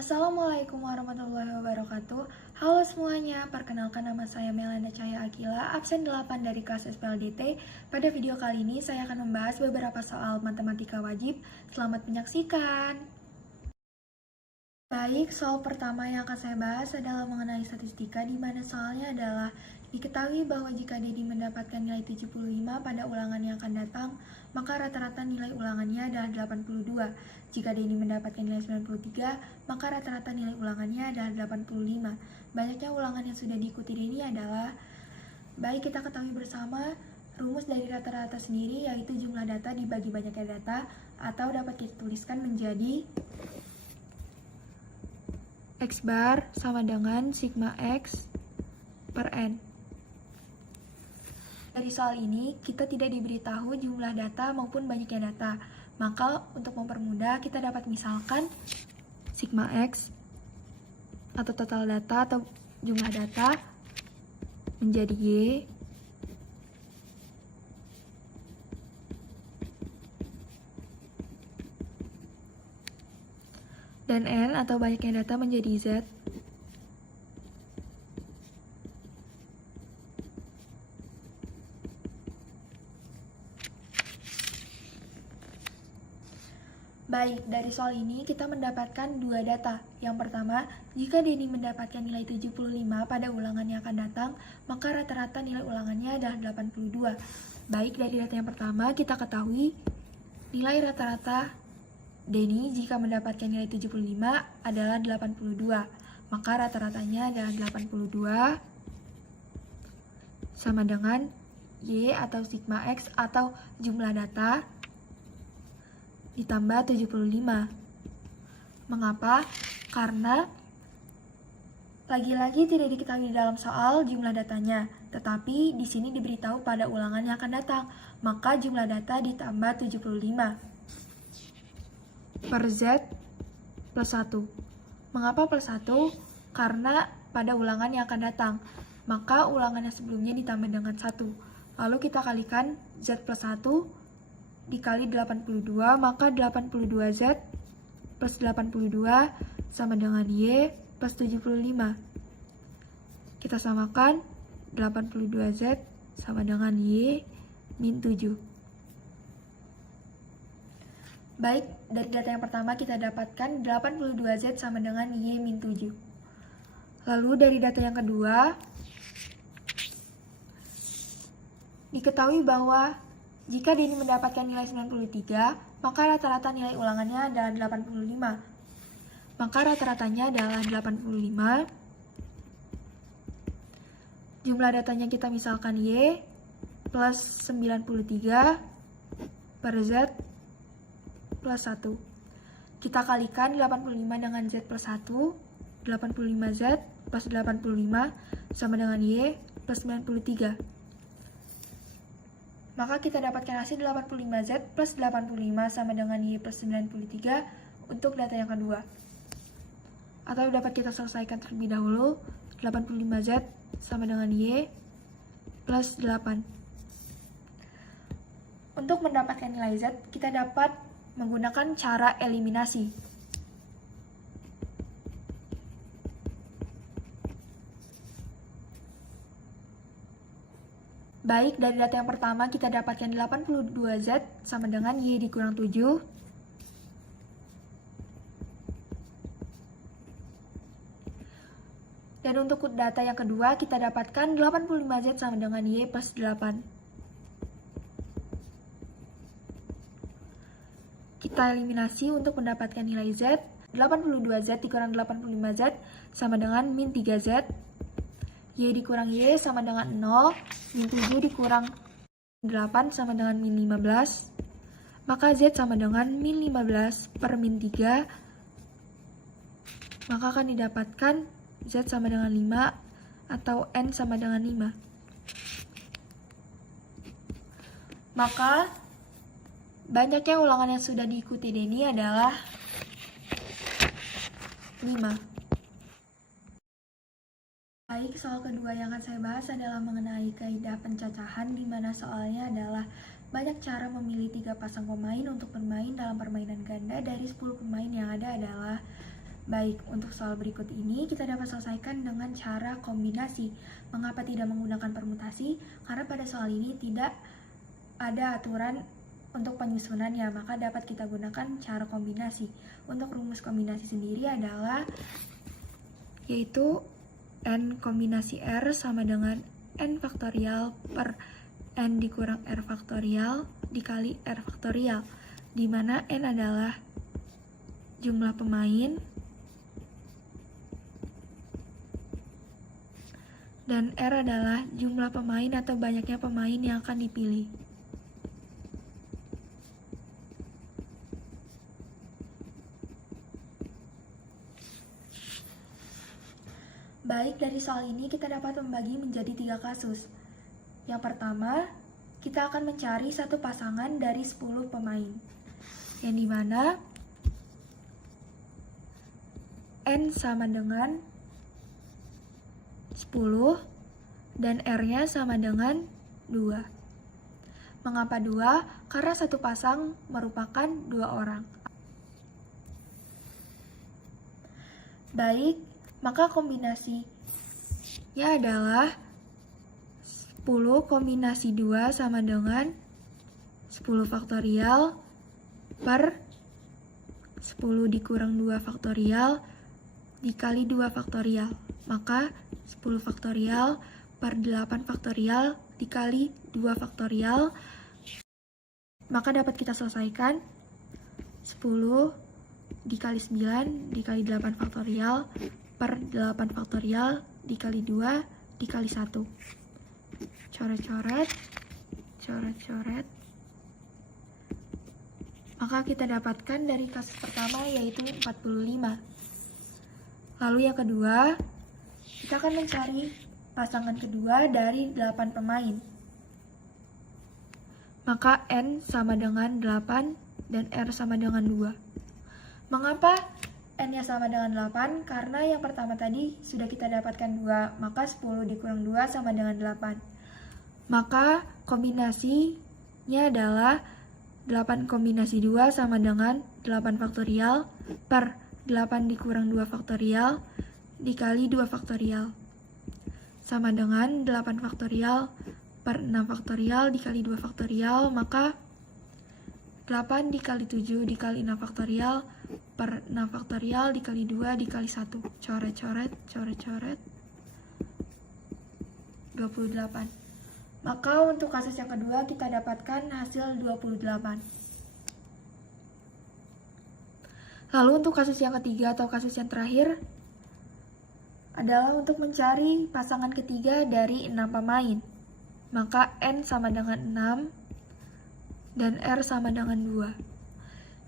Assalamualaikum warahmatullahi wabarakatuh. Halo semuanya, perkenalkan nama saya Melanda Cahaya Akila, absen 8 dari kelas SPLDT. Pada video kali ini saya akan membahas beberapa soal matematika wajib. Selamat menyaksikan. Baik, soal pertama yang akan saya bahas adalah mengenai statistika, di mana soalnya adalah diketahui bahwa jika Dedi mendapatkan nilai 75 pada ulangan yang akan datang, maka rata-rata nilai ulangannya adalah 82. Jika Dedi mendapatkan nilai 93, maka rata-rata nilai ulangannya adalah 85. Banyaknya ulangan yang sudah diikuti Dedi adalah, baik kita ketahui bersama, rumus dari rata-rata sendiri yaitu jumlah data dibagi banyaknya data, atau dapat kita tuliskan menjadi X bar sama dengan sigma X per N. Dari soal ini, kita tidak diberitahu jumlah data maupun banyaknya data. Maka, untuk mempermudah, kita dapat misalkan sigma X atau total data atau jumlah data menjadi Y dan N atau banyaknya data menjadi Z. Baik, dari soal ini kita mendapatkan dua data. Yang pertama, jika Denny mendapatkan nilai 75 pada ulangan yang akan datang, maka rata-rata nilai ulangannya adalah 82. Baik, dari data yang pertama kita ketahui nilai rata-rata Denny jika mendapatkan nilai 75 adalah 82. Maka rata-ratanya adalah 82 sama dengan Y atau sigma X atau jumlah data ditambah 75. Mengapa? Karena lagi-lagi tidak diketahui di dalam soal jumlah datanya, tetapi di sini diberitahu pada ulangan yang akan datang, maka jumlah data ditambah 75 per Z plus 1. Mengapa plus 1? Karena pada ulangan yang akan datang, maka ulangan yang sebelumnya ditambah dengan 1. Lalu kita kalikan Z plus 1 dikali 82, maka 82Z plus 82 sama dengan Y plus 75. Kita samakan 82Z sama dengan Y min 7. Baik, dari data yang pertama kita dapatkan 82Z sama dengan Y min 7. Lalu dari data yang kedua, diketahui bahwa jika Denny mendapatkan nilai 93, maka rata-rata nilai ulangannya adalah 85. Maka rata-ratanya adalah 85. Jumlah datanya kita misalkan Y plus 93 per Z plus 1. Kita kalikan 85 dengan Z plus 1. 85Z plus 85 sama dengan Y plus 93. Maka kita dapatkan hasil 85Z plus 85 sama dengan Y plus 93 untuk data yang kedua. Atau dapat kita selesaikan terlebih dahulu, 85Z sama dengan Y plus 8. Untuk mendapatkan nilai Z, kita dapat menggunakan cara eliminasi. Baik, dari data yang pertama kita dapatkan 82Z sama dengan Y dikurang 7. Dan untuk data yang kedua kita dapatkan 85Z sama dengan Y plus 8. Kita eliminasi untuk mendapatkan nilai Z. 82Z dikurang 85Z sama dengan min 3Z. Y dikurang Y sama dengan 0, min 7 dikurang 8 sama dengan min 15, maka Z sama dengan min 15 per min 3, maka akan didapatkan Z sama dengan 5 atau N sama dengan 5. Maka banyaknya ulangan yang sudah diikuti Denny adalah 5. Baik, soal kedua yang akan saya bahas adalah mengenai kaidah pencacahan, di mana soalnya adalah banyak cara memilih 3 pasang pemain untuk bermain dalam permainan ganda. Dari 10 pemain yang ada adalah Baik, untuk soal berikut ini kita dapat selesaikan dengan cara kombinasi. Mengapa tidak menggunakan permutasi? Karena pada soal ini tidak ada aturan untuk penyusunannya, maka dapat kita gunakan cara kombinasi. Untuk rumus kombinasi sendiri adalah yaitu N kombinasi R sama dengan N faktorial per N dikurang R faktorial dikali R faktorial, di mana N adalah jumlah pemain dan R adalah jumlah pemain atau banyaknya pemain yang akan dipilih. Baik, dari soal ini kita dapat membagi menjadi 3 kasus. Yang pertama, kita akan mencari satu pasangan dari 10 pemain, yang dimana N sama dengan 10 dan R-nya sama dengan 2. Mengapa 2? Karena satu pasang merupakan 2 orang. Baik, maka kombinasinya adalah 10 kombinasi 2 sama dengan 10 faktorial per 10 dikurang 2 faktorial dikali 2 faktorial. Maka 10 faktorial per 8 faktorial dikali 2 faktorial. Maka dapat kita selesaikan 10 dikali 9 dikali 8 faktorial per 8 faktorial dikali 2 dikali 1. Coret-coret, coret-coret. Maka kita dapatkan dari kasus pertama yaitu 45. Lalu yang kedua, kita akan mencari pasangan kedua dari 8 pemain. Maka N sama dengan 8 dan R sama dengan 2. Mengapa N-nya sama dengan 8? Karena yang pertama tadi sudah kita dapatkan 2, maka 10 dikurang 2 sama dengan 8. Maka kombinasinya adalah 8 kombinasi 2 sama dengan 8 faktorial per 8 dikurang 2 faktorial dikali 2 faktorial sama dengan 8 faktorial per 6 faktorial dikali 2 faktorial. Maka 8 dikali 7 dikali 6 faktorial per 6 faktorial dikali 2 dikali 1. Coret-coret, coret-coret. 28. Maka untuk kasus yang kedua kita dapatkan hasil 28. Lalu untuk kasus yang ketiga atau kasus yang terakhir adalah untuk mencari pasangan ketiga dari 6 pemain. Maka N sama dengan 6 dan R sama dengan 2.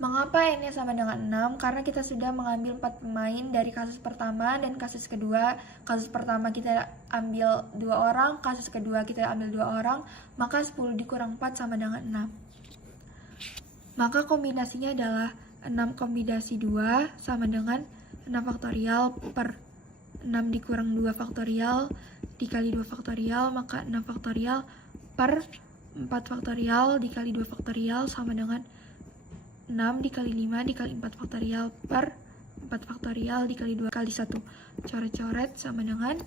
Mengapa N-nya sama dengan 6? Karena kita sudah mengambil 4 pemain dari kasus pertama dan kasus kedua. Kasus pertama kita ambil 2 orang, kasus kedua kita ambil 2 orang, maka 10 dikurang 4 sama dengan 6. Maka kombinasinya adalah 6 kombinasi 2 sama dengan 6 faktorial per 6 dikurang 2 faktorial dikali 2 faktorial, maka 6 faktorial per 4 faktorial dikali 2 faktorial sama dengan 6 dikali 5 dikali 4 faktorial per 4 faktorial dikali 2 kali 1. Coret-coret sama dengan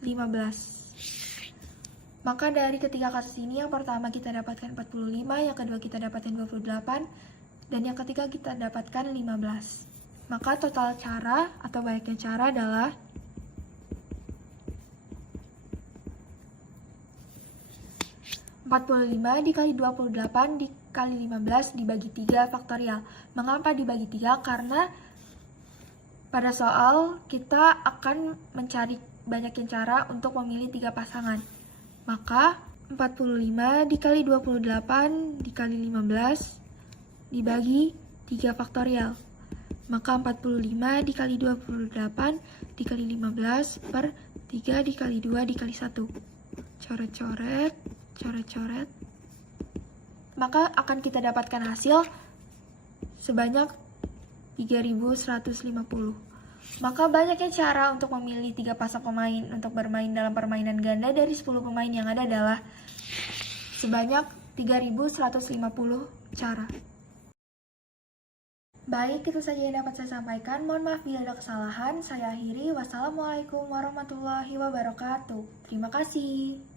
15. Maka dari ketiga kasus ini, yang pertama kita dapatkan 45, yang kedua kita dapatkan 28, dan yang ketiga kita dapatkan 15. Maka total cara atau banyaknya cara adalah 45 dikali 28 dikali 15 dibagi 3 faktorial. Mengapa dibagi 3? Karena pada soal kita akan mencari banyakin cara untuk memilih 3 pasangan. Maka 45 dikali 28 dikali 15 dibagi 3 faktorial. Maka 45 dikali 28 dikali 15 per 3 dikali 2 dikali 1. Coret-coret, coret-coret. Maka akan kita dapatkan hasil sebanyak 3150. Maka banyaknya cara untuk memilih 3 pasang pemain untuk bermain dalam permainan ganda dari 10 pemain yang ada adalah sebanyak 3150 cara. Baik, itu saja yang dapat saya sampaikan. Mohon maaf bila ada kesalahan. Saya akhiri. Wassalamualaikum warahmatullahi wabarakatuh. Terima kasih.